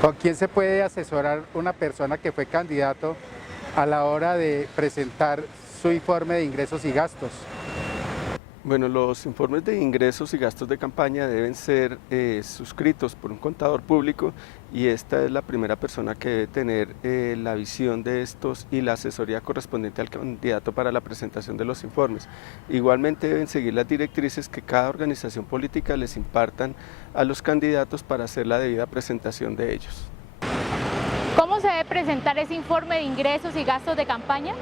¿Con quién se puede asesorar una persona que fue candidato a la hora de presentar su informe de ingresos y gastos? Bueno, los informes de ingresos y gastos de campaña deben ser suscritos por un contador público y esta es la primera persona que debe tener la visión de estos y la asesoría correspondiente al candidato para la presentación de los informes. Igualmente deben seguir las directrices que cada organización política les impartan a los candidatos para hacer la debida presentación de ellos. ¿Cómo se debe presentar ese informe de ingresos y gastos de campaña?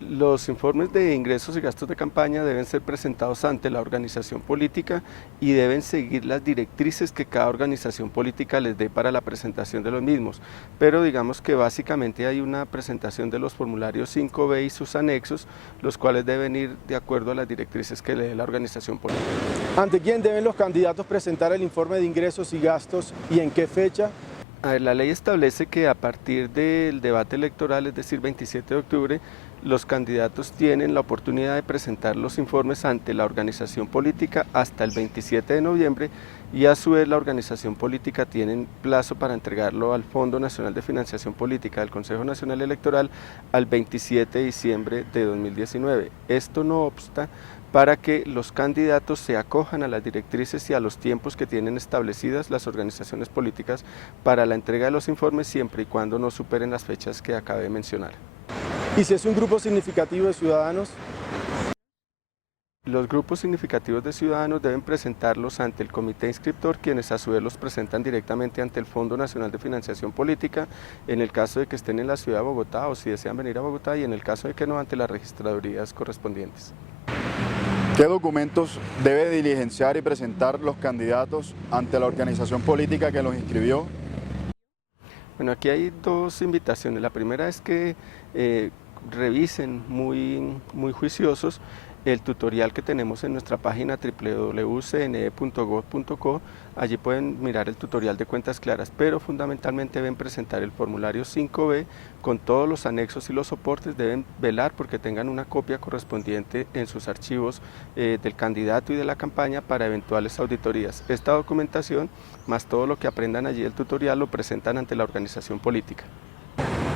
Los informes de ingresos y gastos de campaña deben ser presentados ante la organización política y deben seguir las directrices que cada organización política les dé para la presentación de los mismos. Pero digamos que básicamente hay una presentación de los formularios 5B y sus anexos, los cuales deben ir de acuerdo a las directrices que le dé la organización política. ¿Ante quién deben los candidatos presentar el informe de ingresos y gastos y en qué fecha? A ver, la ley establece que a partir del debate electoral, es decir, 27 de octubre, los candidatos tienen la oportunidad de presentar los informes ante la organización política hasta el 27 de noviembre y a su vez la organización política tiene plazo para entregarlo al Fondo Nacional de Financiación Política del Consejo Nacional Electoral al 27 de diciembre de 2019. Esto no obsta para que los candidatos se acojan a las directrices y a los tiempos que tienen establecidas las organizaciones políticas para la entrega de los informes siempre y cuando no superen las fechas que acabé de mencionar. ¿Y si es un grupo significativo de ciudadanos? Los grupos significativos de ciudadanos deben presentarlos ante el comité inscriptor, quienes a su vez los presentan directamente ante el Fondo Nacional de Financiación Política, en el caso de que estén en la ciudad de Bogotá o si desean venir a Bogotá y en el caso de que no, ante las registradurías correspondientes. ¿Qué documentos debe diligenciar y presentar los candidatos ante la organización política que los inscribió? Bueno, aquí hay dos invitaciones. La primera es que revisen muy juiciosos el tutorial que tenemos en nuestra página www.cne.gov.co. Allí pueden mirar el tutorial de cuentas claras, pero fundamentalmente deben presentar el formulario 5B con todos los anexos y los soportes. Deben velar porque tengan una copia correspondiente en sus archivos del candidato y de la campaña para eventuales auditorías. Esta documentación, más todo lo que aprendan allí del tutorial, lo presentan ante la organización política.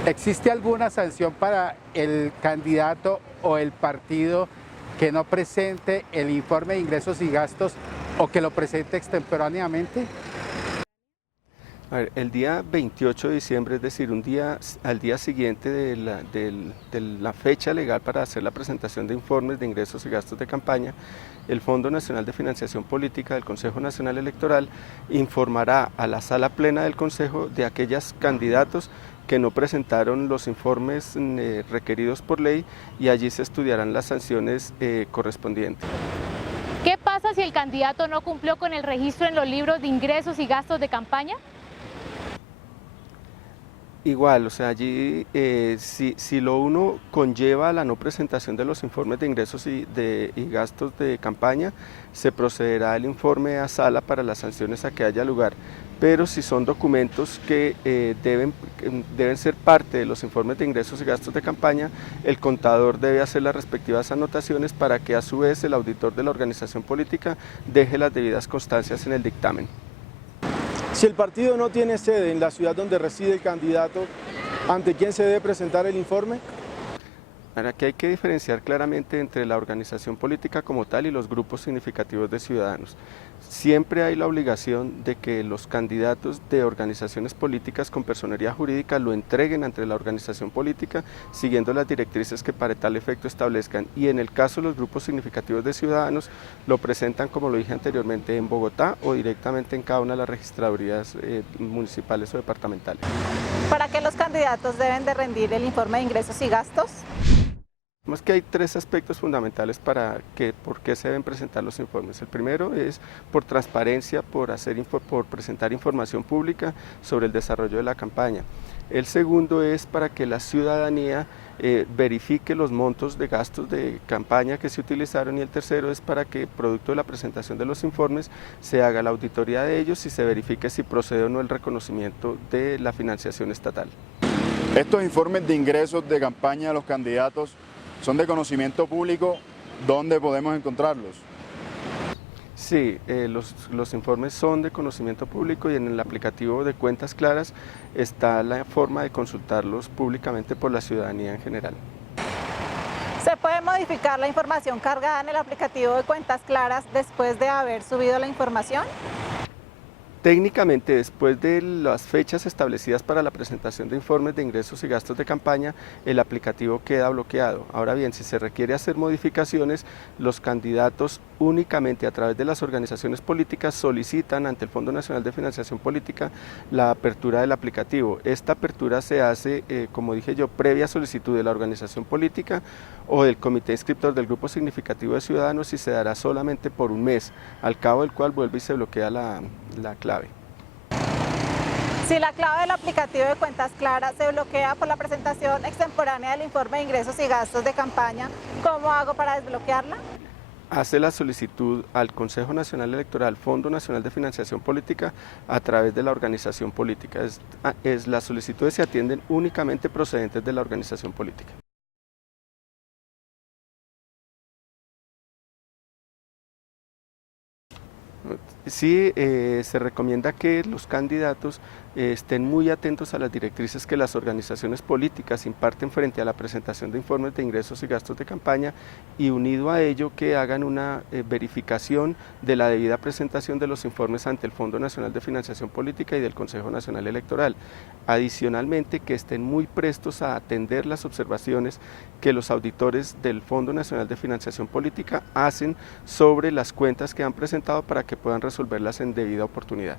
¿Existe alguna sanción para el candidato o el partido que no presente el informe de ingresos y gastos o que lo presente extemporáneamente? A ver, el día 28 de diciembre, es decir, al día siguiente de la fecha legal para hacer la presentación de informes de ingresos y gastos de campaña, el Fondo Nacional de Financiación Política del Consejo Nacional Electoral informará a la sala plena del Consejo de aquellos candidatos que no presentaron los informes requeridos por ley y allí se estudiarán las sanciones correspondientes. ¿Qué pasa si el candidato no cumplió con el registro en los libros de ingresos y gastos de campaña? Igual, o sea, allí si lo uno conlleva a la no presentación de los informes de ingresos y gastos de campaña, se procederá al informe a sala para las sanciones a que haya lugar. Pero si son documentos que deben ser parte de los informes de ingresos y gastos de campaña, el contador debe hacer las respectivas anotaciones para que a su vez el auditor de la organización política deje las debidas constancias en el dictamen. Si el partido no tiene sede en la ciudad donde reside el candidato, ¿ante quién se debe presentar el informe? Aquí hay que diferenciar claramente entre la organización política como tal y los grupos significativos de ciudadanos. Siempre hay la obligación de que los candidatos de organizaciones políticas con personería jurídica lo entreguen ante la organización política siguiendo las directrices que para tal efecto establezcan, y en el caso de los grupos significativos de ciudadanos lo presentan, como lo dije anteriormente, en Bogotá o directamente en cada una de las registradurías municipales o departamentales. ¿Para qué los candidatos deben de rendir el informe de ingresos y gastos? Vemos que hay tres aspectos fundamentales por qué se deben presentar los informes. El primero es por transparencia, por presentar información pública sobre el desarrollo de la campaña. El segundo es para que la ciudadanía verifique los montos de gastos de campaña que se utilizaron, y el tercero es para que, producto de la presentación de los informes, se haga la auditoría de ellos y se verifique si procede o no el reconocimiento de la financiación estatal. Estos informes de ingresos de campaña de los candidatos son de conocimiento público. ¿Dónde podemos encontrarlos? Sí, los informes son de conocimiento público y en el aplicativo de Cuentas Claras está la forma de consultarlos públicamente por la ciudadanía en general. ¿Se puede modificar la información cargada en el aplicativo de Cuentas Claras después de haber subido la información? Técnicamente, después de las fechas establecidas para la presentación de informes de ingresos y gastos de campaña, el aplicativo queda bloqueado. Ahora bien, si se requiere hacer modificaciones, los candidatos únicamente a través de las organizaciones políticas solicitan ante el Fondo Nacional de Financiación Política la apertura del aplicativo. Esta apertura se hace, como dije yo, previa solicitud de la organización política o del comité inscriptor del grupo significativo de ciudadanos y se dará solamente por un mes, al cabo del cual vuelve y se bloquea la clave. Si la clave del aplicativo de Cuentas Claras se bloquea por la presentación extemporánea del informe de ingresos y gastos de campaña, ¿cómo hago para desbloquearla? Hace la solicitud al Consejo Nacional Electoral, Fondo Nacional de Financiación Política, a través de la organización política. Las solicitudes se atienden únicamente procedentes de la organización política. Sí, se recomienda que los candidatos estén muy atentos a las directrices que las organizaciones políticas imparten frente a la presentación de informes de ingresos y gastos de campaña y unido a ello que hagan una verificación de la debida presentación de los informes ante el Fondo Nacional de Financiación Política y del Consejo Nacional Electoral. Adicionalmente, que estén muy prestos a atender las observaciones que los auditores del Fondo Nacional de Financiación Política hacen sobre las cuentas que han presentado para que puedan resolverlas en debida oportunidad.